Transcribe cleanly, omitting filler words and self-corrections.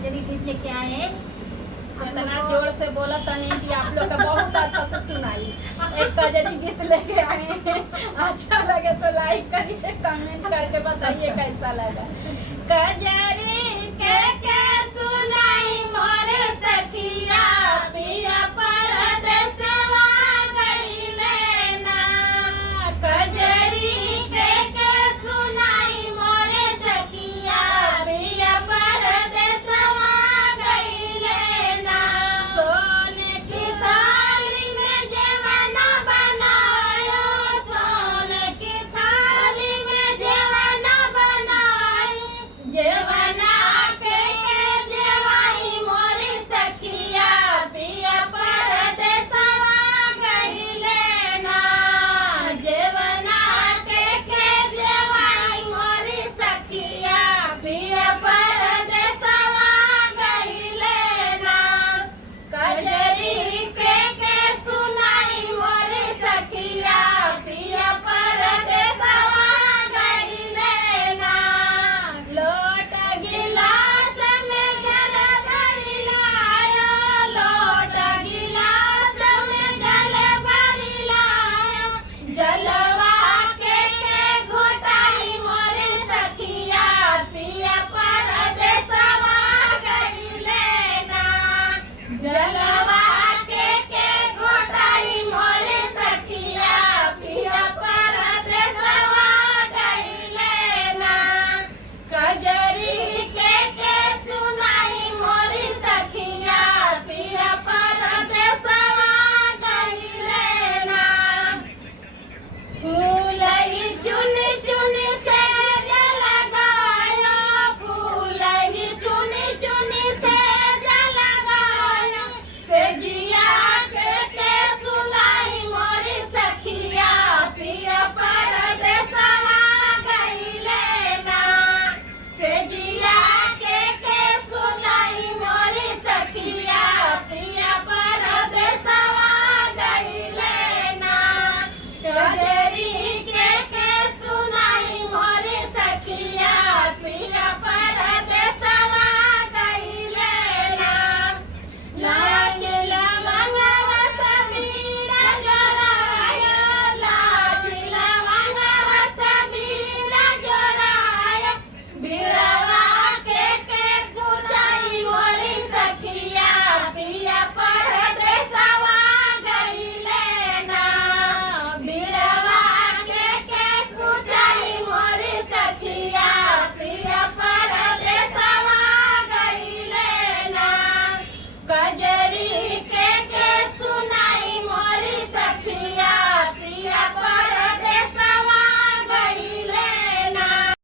कजरी गीत लेके आए हैं। इतना जोर से बोला तनी कि आप लोग का बहुत अच्छा से सुनाई। एक कजरी गीत लेके आए हैं, अच्छा लगे तो लाइक करिए, कमेंट करके बताइए कैसा लगा।